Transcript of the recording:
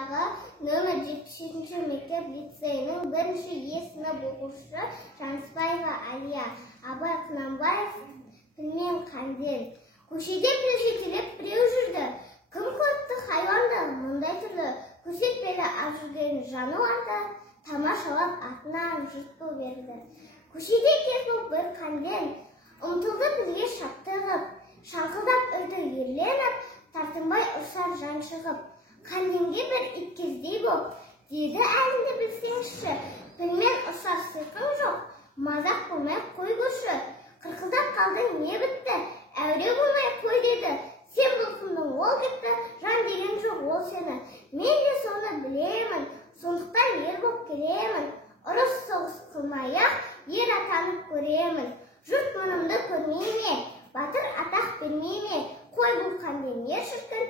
ауданындағы нөмір 77 мектеп лицейінің 1-е сынып оқушысы Жаныспаева Алия, Абай Құнанбаев, Пілмен Қандел. Көшеде біреу жетелеп, біреу жүрді. Кім қойыпты хайуанды, мұндай түрлі көрсетпелі ап жүрген жануарды тамашалап атынан жұртпу берді. Көшеде кез болып бір Қандел ұмтылды бізге шаптығып, шаңқылдап үрді ерленіп, тартынбай ұрсар жан шығып. Қанденге бір иткездей боп, деді әліңді білсеңші, пілмен ұрсар сиқың жоқ, мазақ болмай қой көрші. Қырқылдап қалдың не бітті, әуре болмай қой деді. Сен бұлқындың ол кетті, жан деген жоқ ол сені. Мен де соны білемін, сондықтан ер боп келемін. Ұрыс соғыс қылмай-ақ, ер атанып көремін. Жұрт мұнымды көрмей ме, батыр атақ бермей ме? Қой бұл Қандел не шіркін,